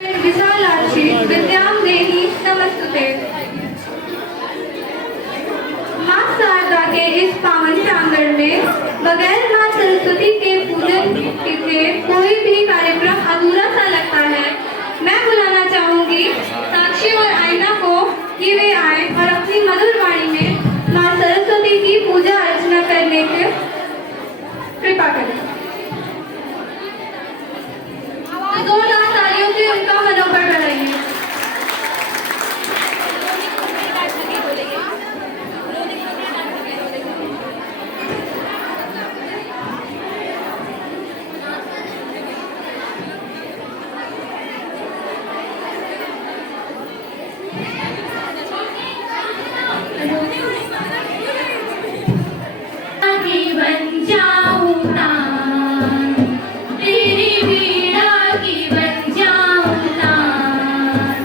विशालाक्षी विद्यां देहि नमस्तुते। माँ शारदा के इस पावन प्रांगण में बगैर माँ सरस्वती के पूजन के कोई भी कार्यक्रम अधूरा सा लगता है। मैं बुलाना चाहूंगी साक्षी और आईना को कि वे आए और अपनी मधुर वाणी में माँ सरस्वती की पूजा अर्चना करने की कृपा करें। जोरदार तालियों से उनका मनोबल बढ़ाइए। बन जाऊं तान तेरी वीणा की बन जाऊं तान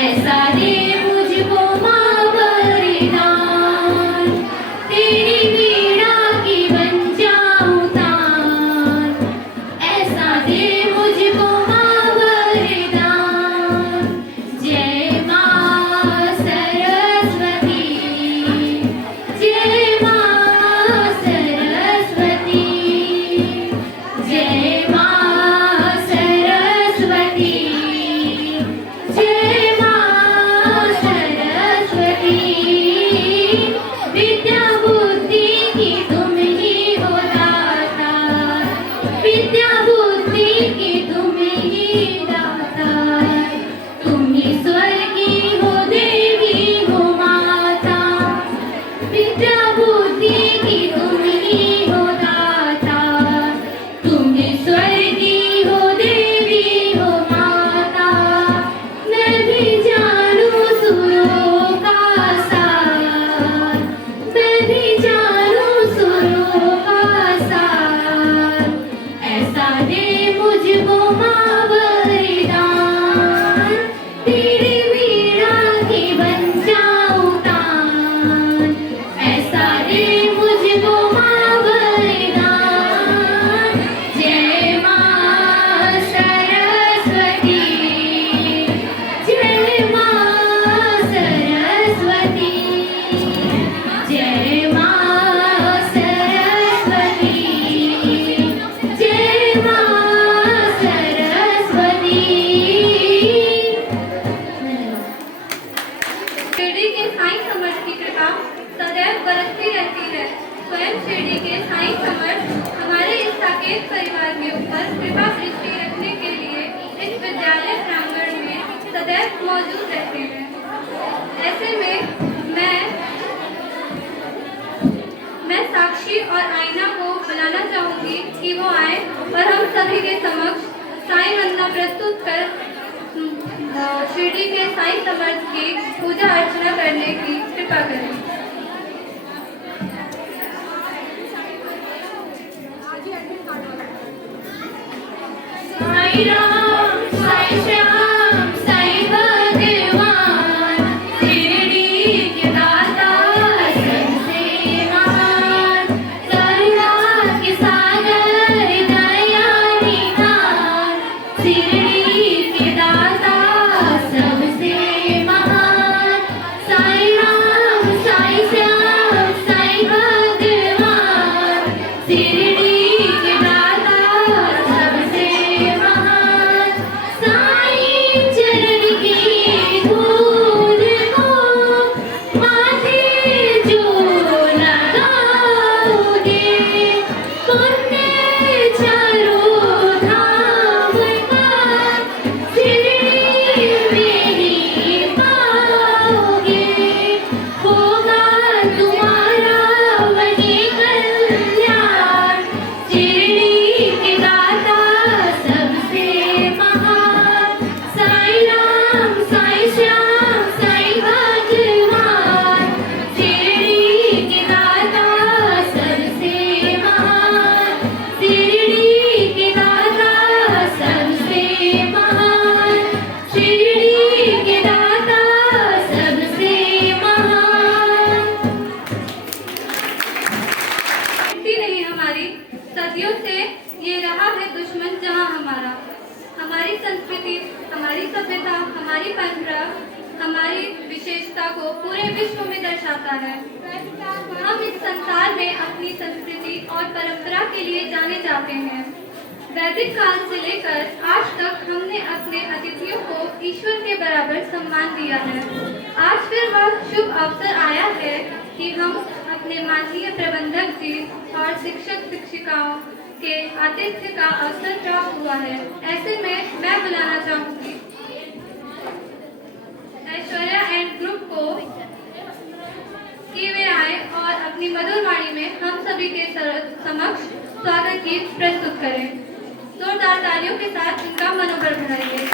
ऐसा दे मुझको माँ वरदान तेरी वीणा की बन जाऊं तान ऐसा दे मुझको माँ वरदान। जय माँ सरस्वती जय माँ परिवार के ऊपर कृपा दृष्टि रखने के लिए इस विद्यालय प्रांगण में सदैव मौजूद रहते हैं। ऐसे में मैं साक्षी और आईना को बुलाना चाहूंगी कि वो आए और हम सभी के समक्ष साईं वंदना प्रस्तुत कर शिरडी के साईं समर्थ की पूजा अर्चना करने की कृपा करें। साईं राम साईं श्याम साईं भगवान शिरडी के दाता सबसे महान करुणा के सागर दया निधान शिरडी के दाता सबसे महान साईं राम साईं श्याम साईं भगवान शिरडी के दाता सबसे सदियों से ये रहा है दुश्मन जहां हमारी संस्कृति, हमारी हमारी परंपरा हमारी विशेषता को पूरे विश्व में दर्शाता है। हम इस संसार में अपनी संस्कृति और परंपरा के लिए जाने जाते हैं। वैदिक काल से लेकर आज तक हमने अपने अतिथियों को ईश्वर के बराबर सम्मान दिया है। आज फिर वह शुभ अवसर आया है कि हम अपने माननीय प्रबंधक जी और शिक्षक शिक्षिकाओं के आतिथ्य का अवसर प्राप्त हुआ है। ऐसे में मैं बुलाना चाहूंगी ऐश्वर्या एंड ग्रुप को कि वे आए और अपनी मधुर वाणी में हम सभी के समक्ष स्वागत गीत प्रस्तुत करें। जोरदार तालियों के साथ इनका मनोबल बढ़ाइए।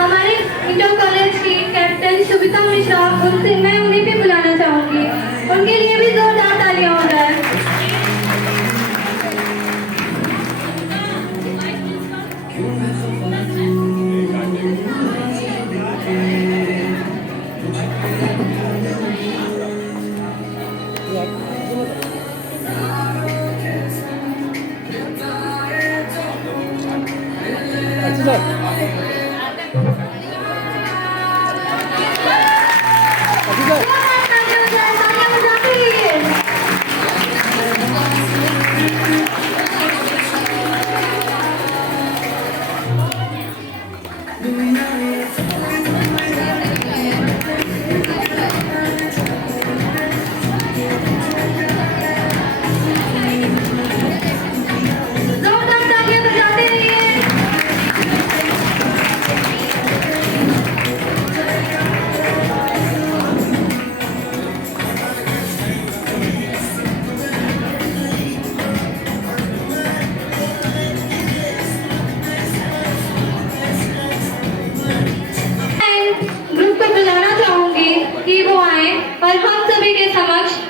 हमारे इंटर कॉलेज की कैप्टन शुभिता मिश्रा, उनसे मैं उन्हें भी बुलाना चाहूंगी। उनके लिए भी जोरदार तालियां हो जाए।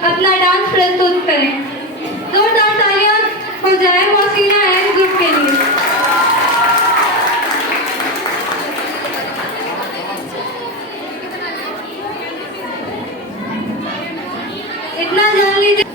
अपना डांस प्रस्तुत करें। जोरदार तालियां हो जाए मौसीना एंड ग्रुप के लिए। इतना जान लीजिए।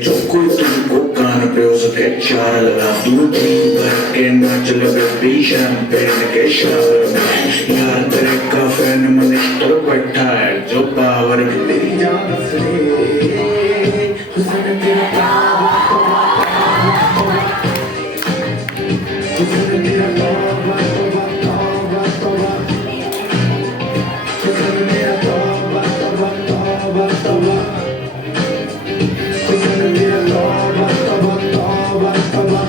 जो कोई तुझको कान पे उसके चार लगा दूर भर के नाच लगे पीछन पहन के शाल में यार तेरे का फैन मिनिस्टर बैठा है जो पावर भी तेरी जान से हुस्न तेरा हुस्न तेरा तौबा तौबा तौबा तौबा हुस्न तेरा तौबा तौबा तौबा तौबा हुस्न तेरा तौबा तौबा तौबा तौबा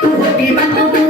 तू होगी बात तू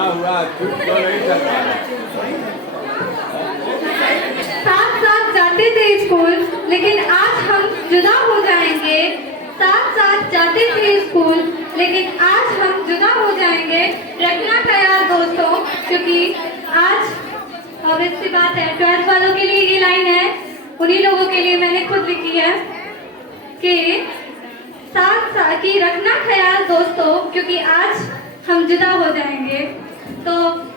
क्या हुआ, चुप क्यों नहीं चल रहा है? साथ साथ जाते थे स्कूल, लेकिन आज हम जुदा हो जाएंगे। साथ साथ जाते थे स्कूल, लेकिन आज हम जुदा हो जाएंगे। रखना ख्याल दोस्तों, क्योंकि आज ऑब्वियस सी बात है, 12th वालों के लिए ये लाइन है, उन्हीं लोगों के लिए मैंने खुद लिखी है कि साथ साथ की रखना ख्याल दोस्तों, क्योंकि आज हम जुदा हो जाएंगे। तो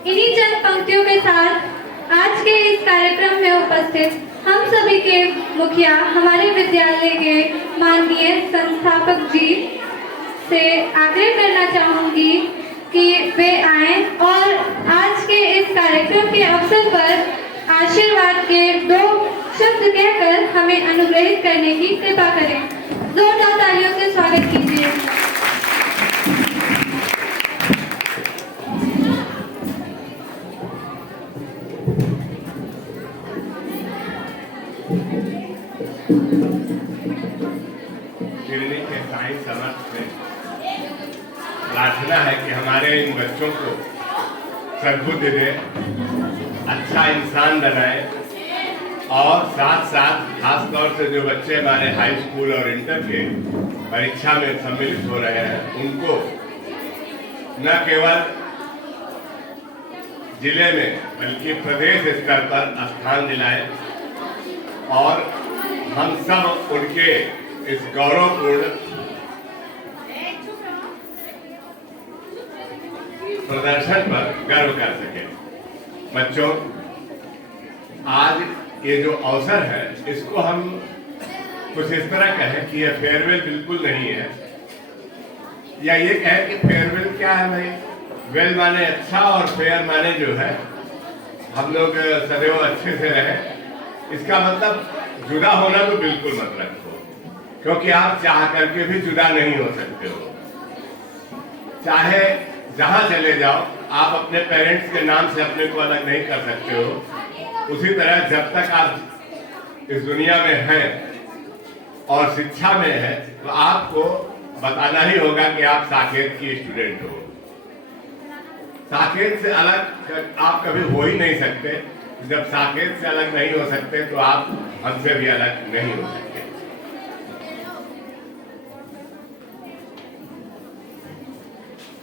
इन्हीं चंद पंक्तियों के साथ आज के इस कार्यक्रम में उपस्थित हम सभी के मुखिया, हमारे विद्यालय के माननीय संस्थापक जी से आग्रह करना चाहूंगी कि वे आएं और आज के इस कार्यक्रम के अवसर पर आशीर्वाद के 2 शब्द कहकर हमें अनुग्रहित करने की कृपा करें। जोरदार तालियों से स्वागत कीजिए। शिरडी के साईं समर्थ से प्रार्थना है कि हमारे इन बच्चों को सद्बुद्धि दे, अच्छा इंसान बनाए, और साथ साथ खास तौर से जो बच्चे हमारे हाई स्कूल और इंटर के परीक्षा में सम्मिलित हो रहे हैं, उनको न केवल जिले में बल्कि प्रदेश स्तर पर स्थान दिलाए और हम सब उनके इस गौरवपूर्ण प्रदर्शन पर गर्व कर सके। बच्चों, आज ये जो अवसर है, इसको हम कुछ इस तरह कहें कि यह फेयरवेल बिल्कुल नहीं है, या ये कहें कि फेयरवेल क्या है भाई, वेल माने अच्छा और फेयर माने जो है हम लोग सदैव अच्छे से रहें। इसका मतलब जुदा होना तो बिल्कुल मत रखो, क्योंकि आप चाह करके भी जुदा नहीं हो सकते हो। चाहे जहां चले जाओ, आप अपने पेरेंट्स के नाम से अपने को अलग नहीं कर सकते हो। उसी तरह जब तक आप इस दुनिया में हैं और शिक्षा में हैं, तो आपको बताना ही होगा कि आप साकेत की स्टूडेंट हो। साकेत से अलग आप कभी हो ही नहीं सकते। जब साकेत से अलग नहीं हो सकते तो आप हमसे भी अलग नहीं हो सकते।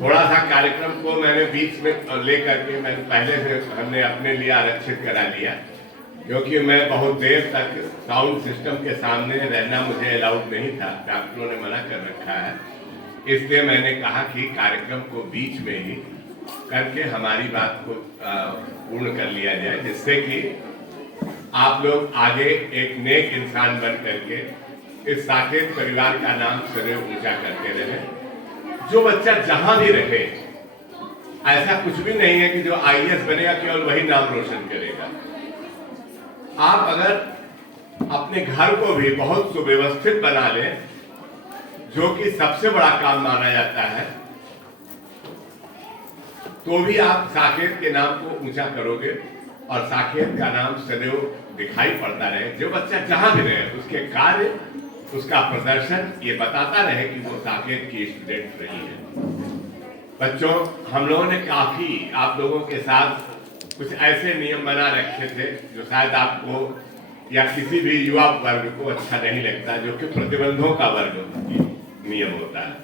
थोड़ा सा कार्यक्रम को मैंने बीच में लेकर के मैंने पहले से हमने अपने लिए आरक्षित करा लिया, क्योंकि मैं बहुत देर तक साउंड सिस्टम के सामने रहना मुझे अलाउड नहीं था, डॉक्टरों ने मना कर रखा है। इसलिए मैंने कहा कि कार्यक्रम को बीच में ही करके हमारी बात को पूर्ण कर लिया जाए, जिससे कि आप लोग आगे एक नेक इंसान बन करके इस साकेत परिवार का नाम सदैव ऊंचा करते रहे। जो बच्चा जहां भी रहे, ऐसा कुछ भी नहीं है कि जो आईएएस बनेगा केवल वही नाम रोशन करेगा। आप अगर अपने घर को भी बहुत सुव्यवस्थित बना लें, जो कि सबसे बड़ा काम माना जाता है, तो भी आप साकेत के नाम को ऊंचा करोगे और साकेत का नाम सदैव दिखाई पड़ता रहे। जो बच्चा जहां भी रहे, उसके कार्य, उसका प्रदर्शन ये बताता रहे कि वो साकेत की स्टूडेंट रही है। बच्चों, हम लोगों ने काफी आप लोगों के साथ कुछ ऐसे नियम बना रखे थे जो शायद आपको या किसी भी युवा वर्ग को अच्छा नहीं लगता, जो कि प्रतिबंधों का वर्ग नियम होता है।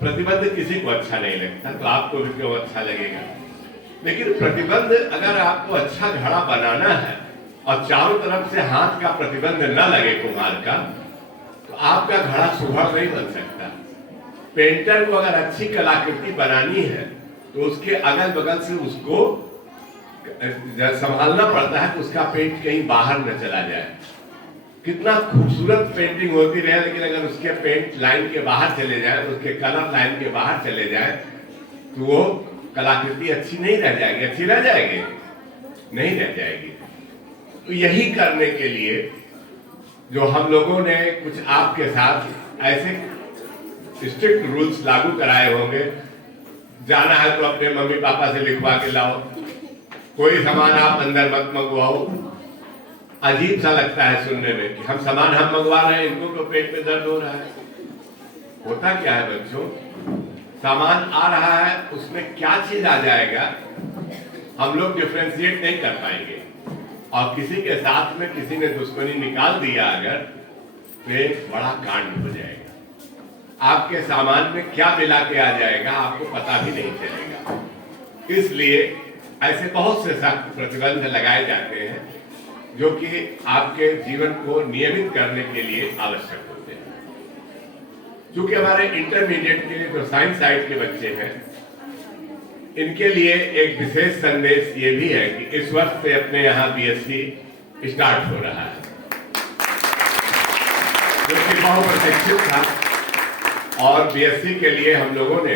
प्रतिबंध किसी को अच्छा नहीं लगता, तो आपको भी क्यों अच्छा लगेगा। लेकिन प्रतिबंध अगर आपको अच्छा घड़ा बनाना है और चारों तरफ से हाथ का प्रतिबंध न लगे कुम्हार का, तो आपका घड़ा सुघड़ नहीं बन सकता। पेंटर को अगर अच्छी कलाकृति बनानी है तो उसके अगल बगल से उसको संभालना पड़ता है कि उसका पेंट कहीं बाहर न चला जाए। कितना खूबसूरत पेंटिंग होती रहे, लेकिन अगर उसके पेंट लाइन के बाहर चले जाए, उसके कलर लाइन के बाहर चले जाए, तो वो कलाकृति अच्छी नहीं रह जाएगी। अच्छी रह जाएगी? नहीं रह जाएगी। तो यही करने के लिए जो हम लोगों ने कुछ आपके साथ ऐसे स्ट्रिक्ट रूल्स लागू कराए होंगे। जाना है तो अपने मम्मी पापा से लिखवा के लाओ, कोई सामान आप अंदर मत मंगवाओ। अजीब सा लगता है सुनने में कि हम सामान हम मंगवा रहे हैं, इनको तो पेट में दर्द हो रहा है। होता क्या है बच्चों, सामान आ रहा है उसमें क्या चीज आ जाएगा हम लोग डिफ्रेंशिएट नहीं कर पाएंगे, और किसी के साथ में किसी ने दुश्मनी निकाल दिया अगर तो एक बड़ा कांड हो जाएगा। आपके सामान में क्या मिला के आ जाएगा आपको पता भी नहीं चलेगा। इसलिए ऐसे बहुत से सख्त प्रतिबंध लगाए जाते हैं जो कि आपके जीवन को नियमित करने के लिए आवश्यक होते हैं। क्योंकि हमारे इंटरमीडिएट के जो साइंस साइड के बच्चे हैं इनके लिए एक विशेष संदेश ये भी है कि इस वर्ष से अपने यहाँ बीएससी स्टार्ट हो रहा है, जो कि बहुप्रतीक्षित था। और बीएससी के लिए हम लोगों ने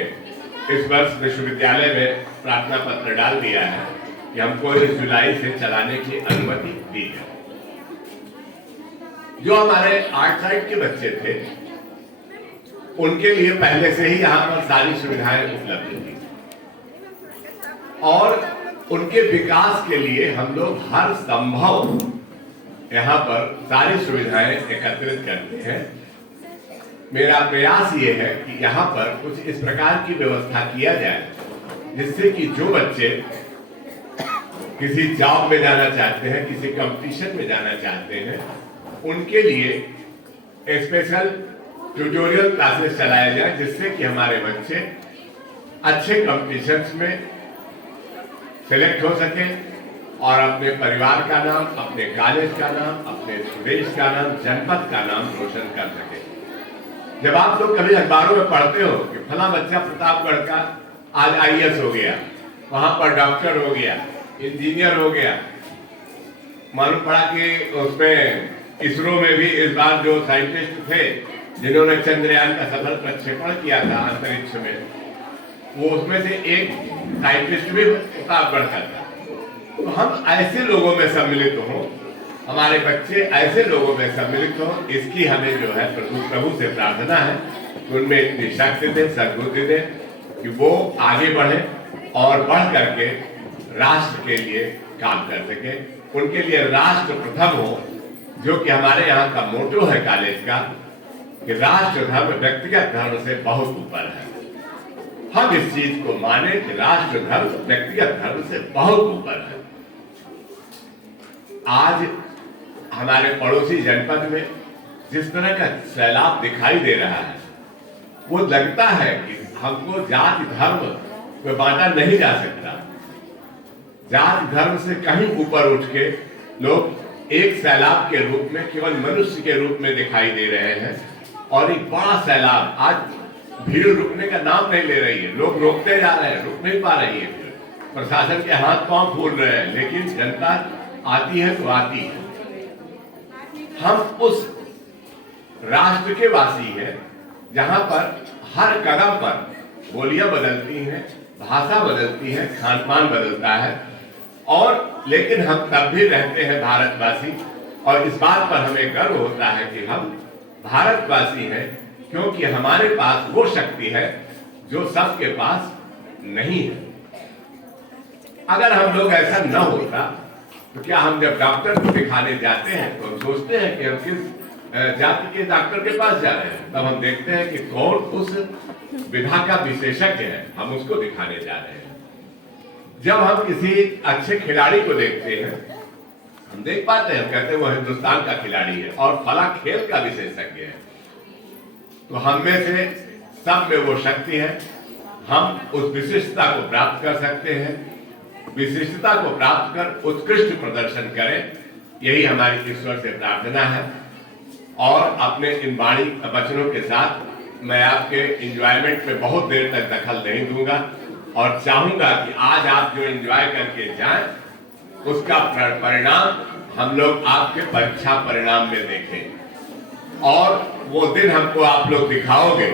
इस वर्ष विश्वविद्यालय में प्रार्थना पत्र डाल दिया है कि हमको इस जुलाई से चलाने की अनुमति दी जाए। जो हमारे आर्ट साइड के बच्चे थे उनके लिए पहले से ही यहाँ पर सारी सुविधाएं उपलब्ध थी, और उनके विकास के लिए हम लोग हर संभव यहाँ पर सारी सुविधाएं एकत्रित करते हैं। मेरा प्रयास ये है कि यहाँ पर कुछ इस प्रकार की व्यवस्था किया जाए जिससे कि जो बच्चे किसी जॉब में जाना चाहते हैं, किसी कंपटीशन में जाना चाहते हैं, उनके लिए स्पेशल ट्यूटोरियल क्लासेस चलाए जाए जिससे कि हमारे बच्चे अच्छे कंपटीशंस में सिलेक्ट हो सके और अपने परिवार का नाम, अपने कॉलेज का नाम, अपने प्रदेश का नाम, जनपद का नाम रोशन कर सके। जब आप लोग कभी अखबारों में पढ़ते हो कि फला बच्चा प्रतापगढ़ का आज आईएएस हो गया, वहां पर डॉक्टर हो गया, इंजीनियर हो गया, मालूम पड़ा कि उसमें इसरो में भी इस बार जो साइंटिस्ट थे जिन्होंने चंद्रयान का सफल प्रक्षेपण किया था अंतरिक्ष में, वो उसमें से एक साइंटिस्ट भी प्रतापगढ़ का था। तो हम ऐसे लोगों में सम्मिलित हों, हमारे बच्चे ऐसे लोगों में सम्मिलित हों, इसकी हमें जो है प्रभु से प्रार्थना है कि उनमें इतनी शक्ति दे, सद्बुद्धि दे कि वो आगे बढ़े और बढ़ करके राष्ट्र के लिए काम कर सके। उनके लिए राष्ट्र प्रथम हो, जो कि हमारे यहाँ का मोटो है कॉलेज का कि राष्ट्र धर्म व्यक्तिगत धर्म से बहुत ऊपर है। हम इस चीज को माने कि राष्ट्र धर्म व्यक्तिगत धर्म से बहुत ऊपर है। आज हमारे पड़ोसी जनपद में जिस तरह का सैलाब दिखाई दे रहा है, वो लगता है कि हमको जाति धर्म में बांटा नहीं जा सकता। जाति धर्म से कहीं ऊपर उठ के लोग एक सैलाब के रूप में, केवल मनुष्य के रूप में दिखाई दे रहे हैं। और एक बड़ा सैलाब, आज भीड़ रुकने का नाम नहीं ले रही है, लोग रोकते जा रहे हैं, रुक नहीं पा रही है। प्रशासन के हाथ पांव फूल रहे हैं, लेकिन जनता आती है तो आती है। हम उस राष्ट्र के वासी हैं जहां पर हर कदम पर बोलियां बदलती हैं, भाषा बदलती है, खान पान बदलता है, और लेकिन हम तब भी रहते हैं भारतवासी। और इस बात पर हमें गर्व होता है कि हम भारतवासी हैं, क्योंकि हमारे पास वो शक्ति है जो सबके पास नहीं है। अगर हम लोग ऐसा न होता तो क्या हम जब डॉक्टर को दिखाने जाते हैं तो हम सोचते हैं कि हम किस जाति के डॉक्टर के पास जा रहे हैं, तब हम देखते हैं कि कौन उस विधा का विशेषज्ञ है, हम उसको दिखाने जा रहे हैं। जब हम किसी अच्छे खिलाड़ी को देखते हैं, हम देख पाते हैं, हम कहते हैं वो हिंदुस्तान का खिलाड़ी है और फला खेल का विशेषज्ञ है। तो हम में से सब में वो शक्ति है, हम उस विशिष्टता को प्राप्त कर सकते हैं। विशिष्टता को प्राप्त कर उत्कृष्ट प्रदर्शन करें, यही हमारी ईश्वर से प्रार्थना है। और अपने इन वाणी वचनों के साथ मैं आपके एंजॉयमेंट में बहुत देर तक दखल नहीं दूंगा और चाहूंगा कि आज आप जो एंजॉय करके जाएं उसका परिणाम हम लोग आपके परीक्षा परिणाम में देखें। और वो दिन हमको आप लोग दिखाओगे,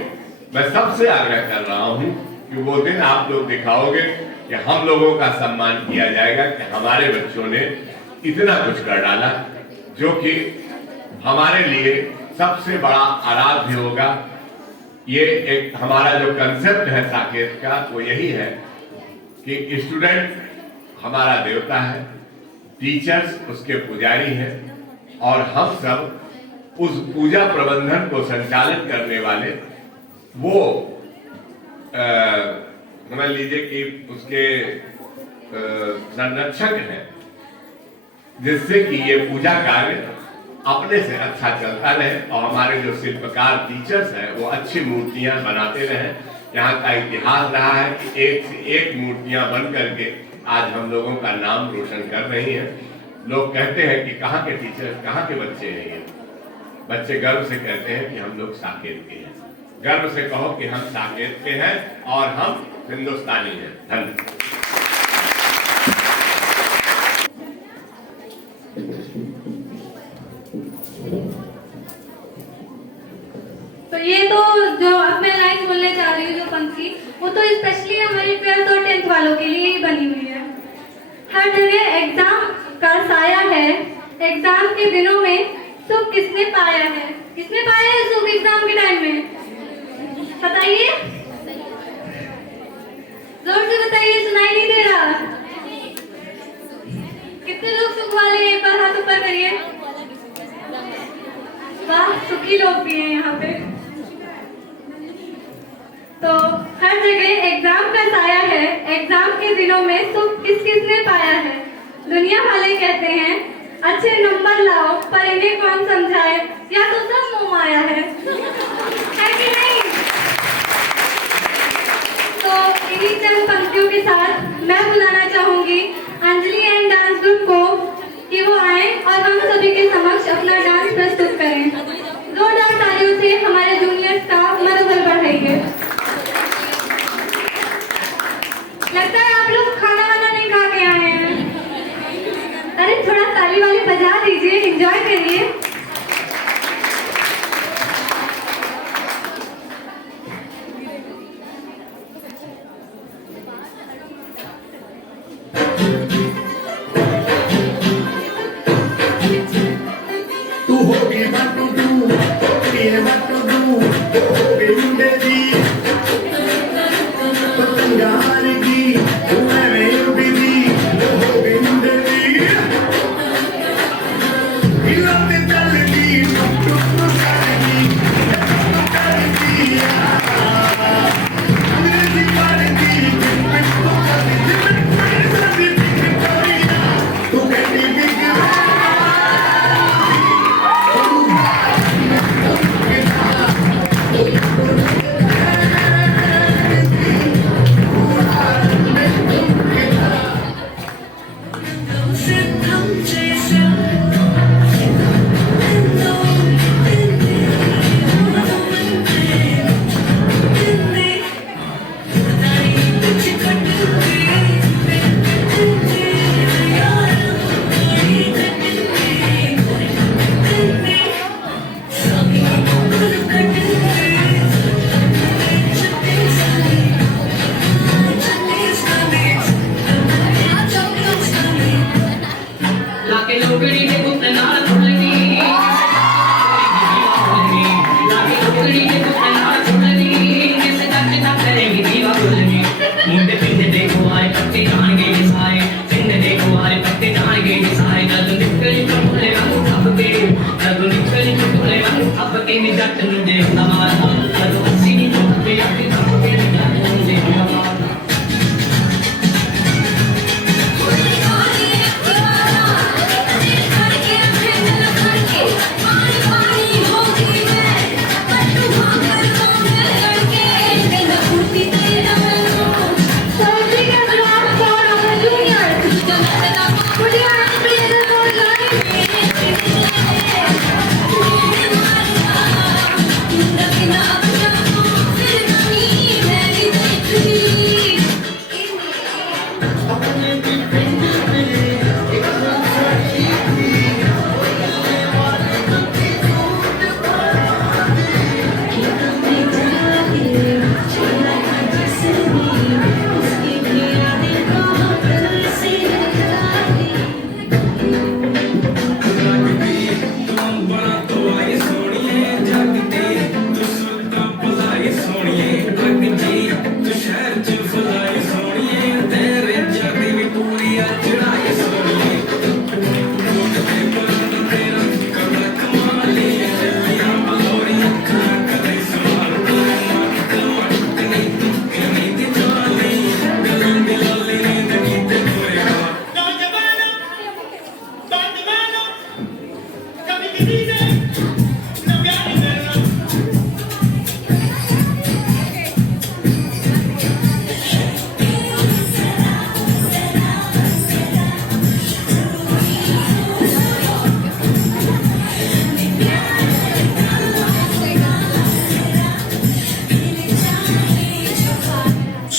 मैं सबसे आग्रह कर रहा हूं कि वो दिन आप लोग दिखाओगे कि हम लोगों का सम्मान किया जाएगा कि हमारे बच्चों ने इतना कुछ कर डाला, जो कि हमारे लिए सबसे बड़ा आराध्य होगा। ये एक हमारा जो कंसेप्ट है साकेत का, वो यही है कि स्टूडेंट हमारा देवता है, टीचर्स उसके पुजारी हैं, और हम सब उस पूजा प्रबंधन को संचालित करने वाले वो समझ लीजिए कि उसके संरक्षक हैं, जिससे कि ये पूजा कार्य अपने से अच्छा चलता रहे और हमारे जो शिल्पकार टीचर्स हैं वो अच्छी मूर्तियां बनाते रहे। यहाँ का इतिहास रहा है कि एक से एक मूर्तियां बन करके आज हम लोगों का नाम रोशन कर रही हैं। लोग कहते हैं कि कहाँ के टीचर, कहाँ के बच्चे हैं ये। बच्चे गर्व से कहते हैं कि हम लोग साकेत के हैं। गर्व से कहो कि हम साकेत के हैं और हम हिंदुस्तानी हैं। धन्यवाद। तो ये तो जो अब मैं लाइन बोलने जा रही हूँ, जो पंक्ति, वो तो स्पेशली हमारी 12th और 10th वालों के लिए ही बनी हुई है। हर जगह एग्जाम का साया है, एग्जाम के दिनों में सुख किसने पाया है? किसने पाया है सुख एग्जाम के टाइम में? बताइए, जोर से बताइए, सुनाई नहीं दे रहा। कितने लोग सुख वाले हैं? एक बार हाथ ऊपर करिए। वाह, सुखी लोग भी हैं यहाँ पे। तो हर जगह एग्जाम का साया है, एग्जाम के दिनों में सुख किसने पाया है? दुनिया वाले कहते हैं अच्छे नंबर लाओ, पर इन्हें कौन समझाए, या तो सब मोह माया है कि नहीं? तो इन्हीं चंद पंक्तियों के साथ मैं बुलाना चाहूंगी अंजलि एंड डांस ग्रुप को कि वो आए और हम सभी के समक्ष अपना डांस प्रस्तुत करें। जोरदार तालियों से हमारे जूनियर्स का मनोबल बढ़ाइए। लगता है आप लोग खाना वाना नहीं खा के आए हैं। अरे थोड़ा ताली वाली बजा दीजिए, एंजॉय करिए। तू होगी बटुडू, होगी बटुडू, होगी मुंडेदी, पतंगार की, मैं उड़दी, होगी मुंडेदी, हिलते चलती, टुक टुक करती, अंग्रेजी पढ़ती, पिट को करती, तू कहती बिग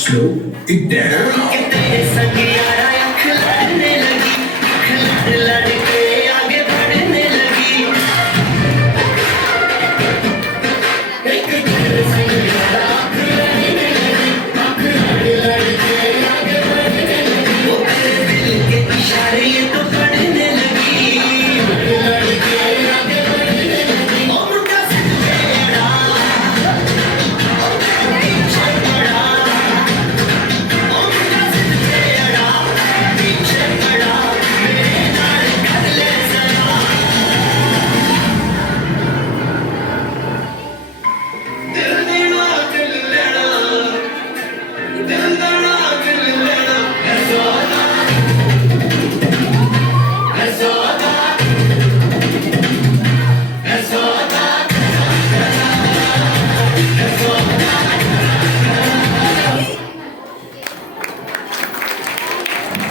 Slow it down.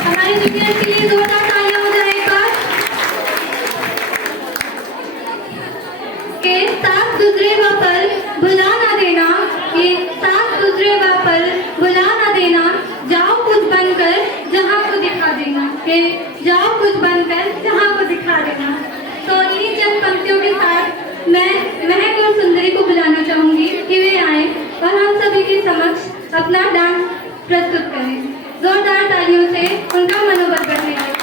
हमारे जूनियर के लिए जोरदार तालियां हो जाए एक बार। के साथ गुजरे वह पल भुला ना देना, के साथ गुजरे वह पल भुला ना देना, जाओ कुछ बनकर जहां को दिखा देना, के जाओ कुछ बनकर जहां को दिखा देना। तो इन्हीं चंद पंक्तियों के साथ मैं महक और सुंदरी को बुलाना चाहूंगी कि वे आए और हम सभी के समक्ष अपना डांस प्रस्तुत करें। जोरदार तालियों से उनका मनोबल बढ़ने लगे।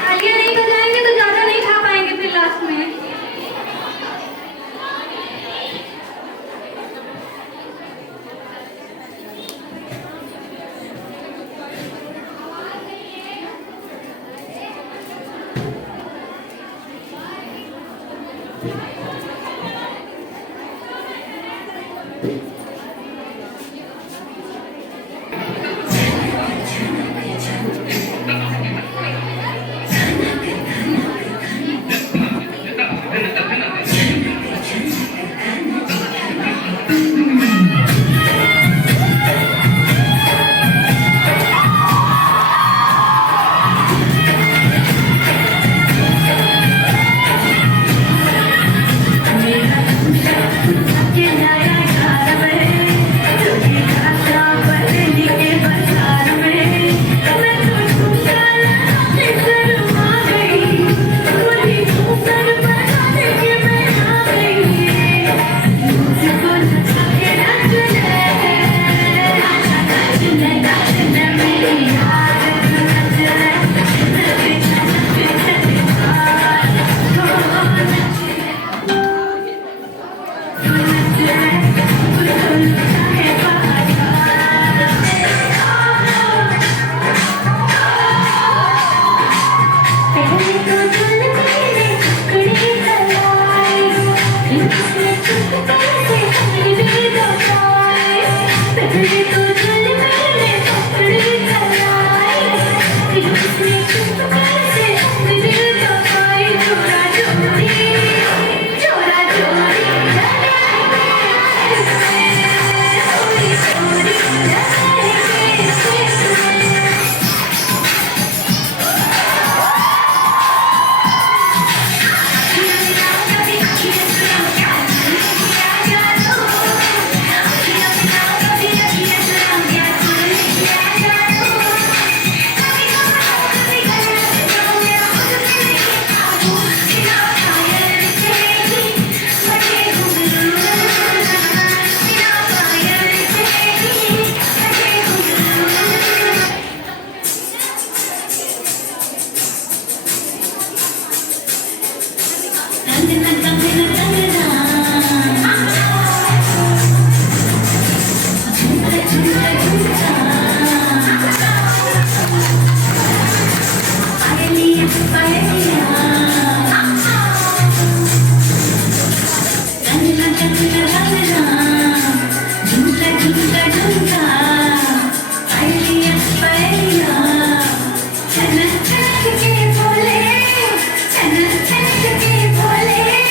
तालियां नहीं बजाएंगे तो ज्यादा नहीं खा पाएंगे फिर लास्ट में। बोले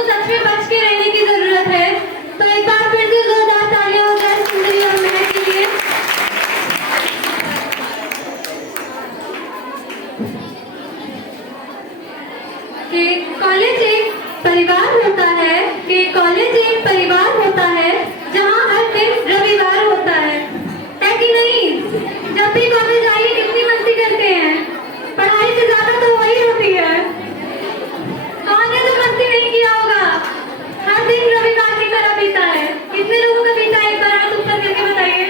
तो सच में बच के रहने की जरूरत है। तो एक बार फिर से जोरदार तालियां हो जाए सुंदरी और महक के लिए। कि कॉलेज एक परिवार होता है, कि कॉलेज एक परिवार होता है जहाँ हर दिन रविवार होता है कि नहीं? जब भी कॉलेज आइए कितनी मस्ती करते हैं, पढ़ाई से ज्यादा तो वही होती है। कौन है जो मस्ती नहीं किया होगा? हर दिन रविवार की तरह बीता है। कितने लोगों का बीता है? एक बार हाथ ऊपर करके बताइए।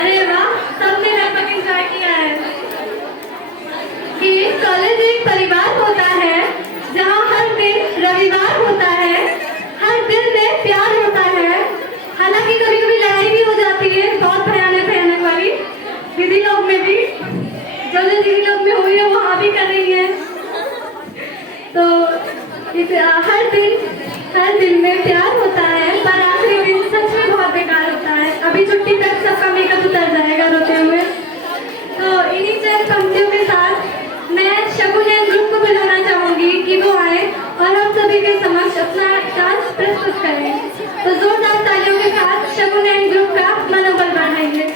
अरे वाह, सबने लगभग एंजॉय किया है। कि कॉलेज एक परिवार होता है जहाँ हर दिन रविवार होता है, हर दिल में प्यार होता है। हालांकि कभी कभी लड़ाई भी हो जाती है, बहुत भयानक भयानक वाली। दीदी लोग में भी, जो जो दीदी लोग में हुई है वो हाँ भी कर रही है। तो हर दिन में प्यार होता है, पर आखिरी दिन सच में बहुत बेकार होता है। अभी छुट्टी तक सबका मेकअप उतर जाएगा रोते हुए। तो इन्हीं चंद पंक्तियों के साथ मैं शगुन एंड ग्रुप को बुलाना चाहूंगी कि वो आए और हम सभी के समक्ष अपना डांस प्रस्तुत करें। तो जोरदार तालियों के साथ शगुन एंड ग्रुप का मनोबल बढ़ाएंगे।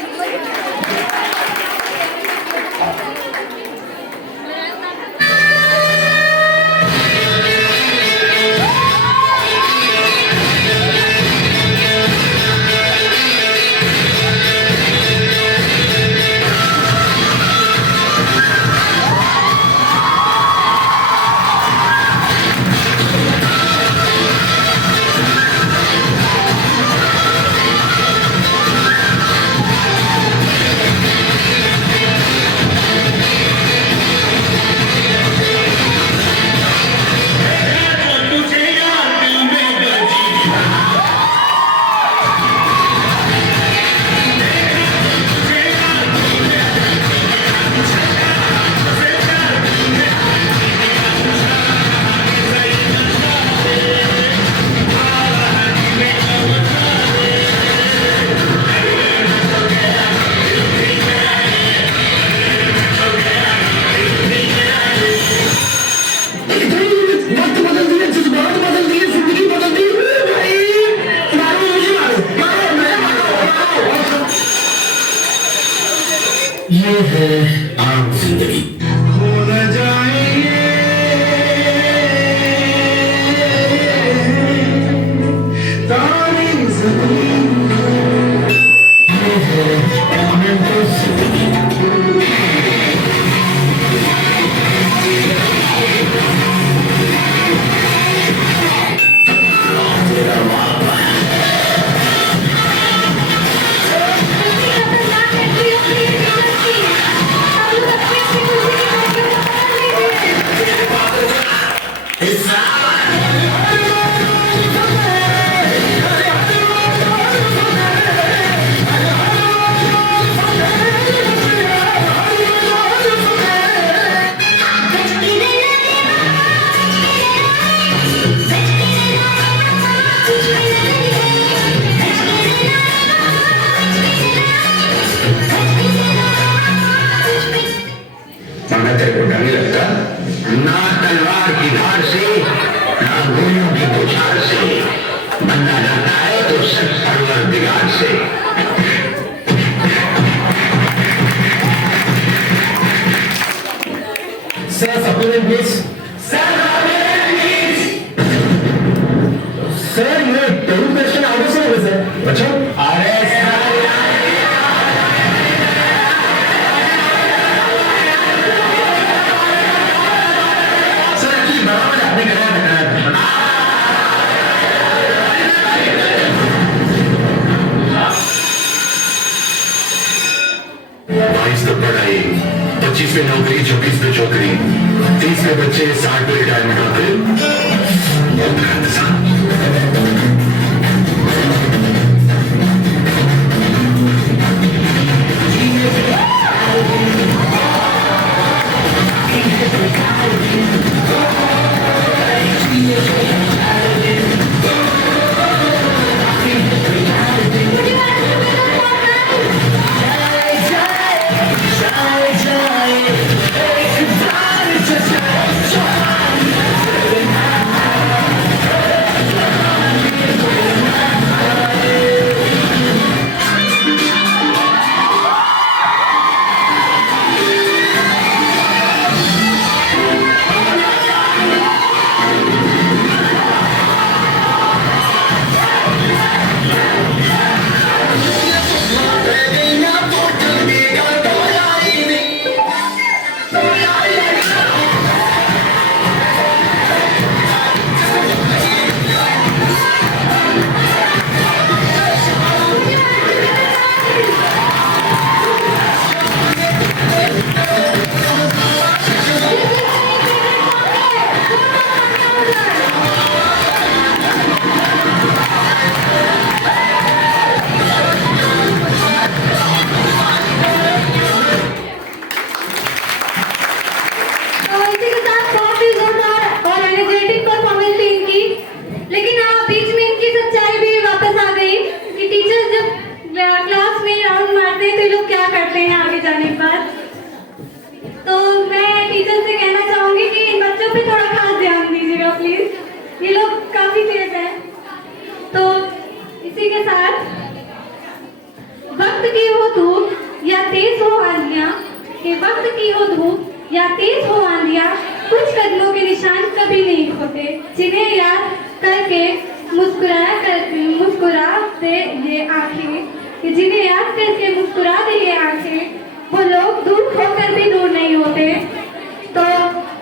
ये है आम जिंदगी। हो न जाएंगे तारे ज़मीन पर। ये है आनंद जिंदगी। मैं तेरे को डर नहीं लगता? ना तलवार की धार से, ना गोलियों की बौछार से। बनना डरता है तो सिर्फ परवरदिगार से। Sir supplement please. सर ये तेलुगु क्वेश्चन आगे से होगा सर। अच्छा अरे पढ़ाई 25 में नौकरी 26 में चौकरी 30 में बच्चे 60 में रिटायरमेंट ये लोग काफी तेज हैं। तो इसी के साथ वक्त की हो धूप या तेज हो आंधियां, कि वक्त की हो धूप या तेज हो आंधियां, कुछ कदमों के निशान कभी नहीं खोते, जिन्हें याद करके मुस्कुरा दे ये आंखें, कि जिन्हें याद करके मुस्कुरा दे ये आंखें, वो लोग दूर होकर भी दूर नहीं होते। तो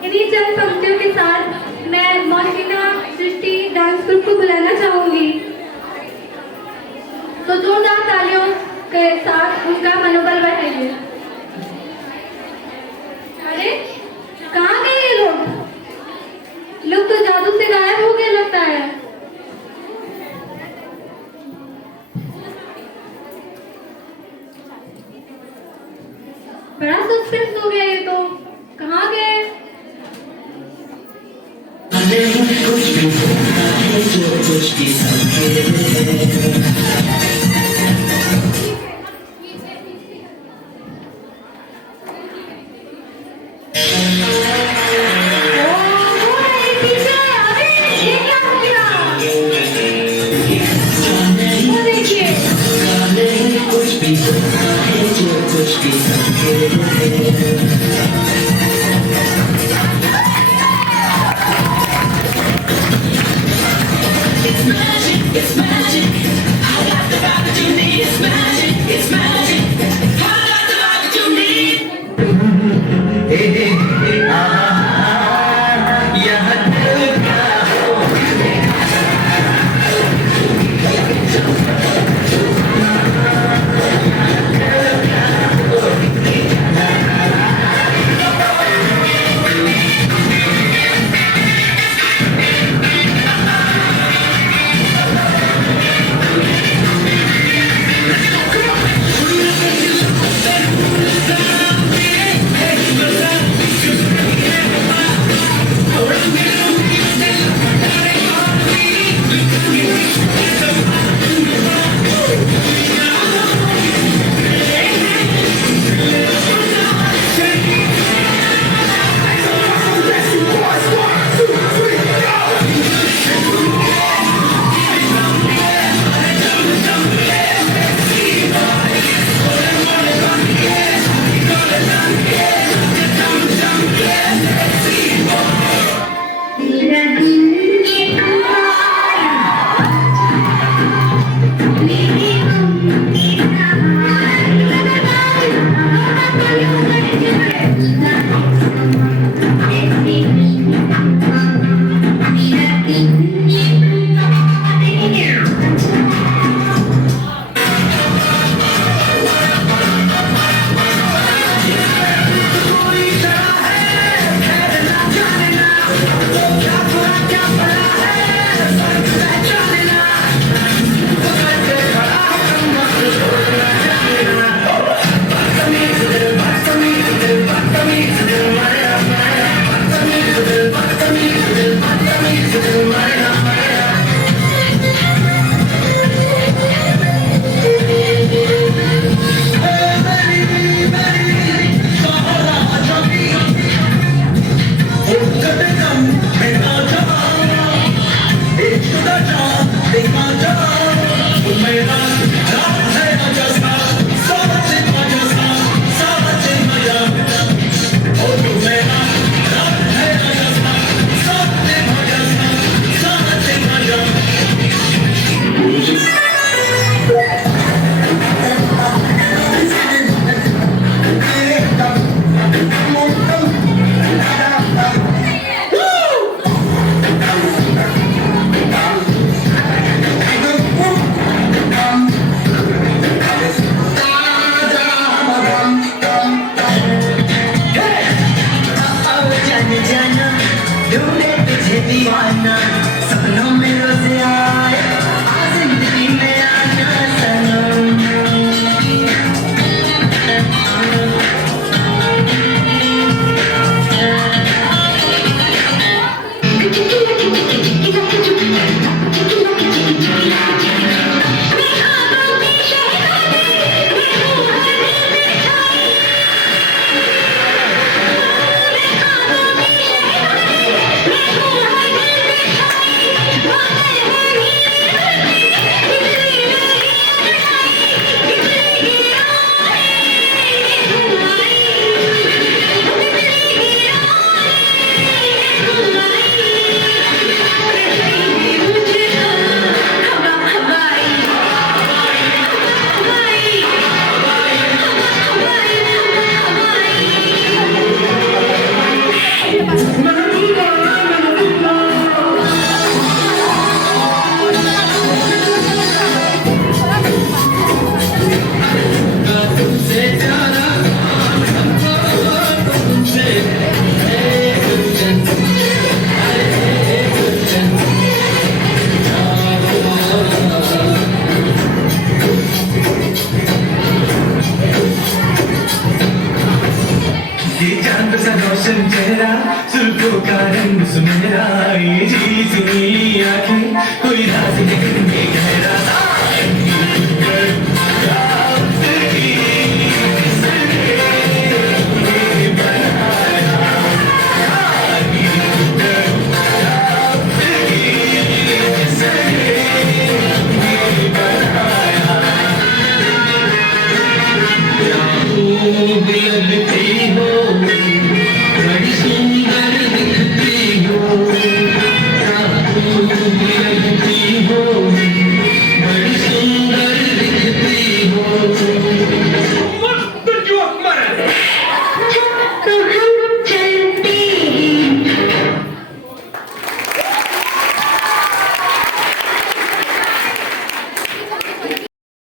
इन्हीं चंद पंक्तियों के साथ मैं मॉन्टिना सृष्टि डांस ग्रुप को बुलाना चाहूंगी। तो जोरदार तालियों के साथ उनका मनोबल बढ़ाइए। अरे कहाँ गए ये लोग तो जादू से गायब हो गए लगता है। बड़ा सस्पेंस हो गया ये तो, कहाँ गए? सुनहराई जी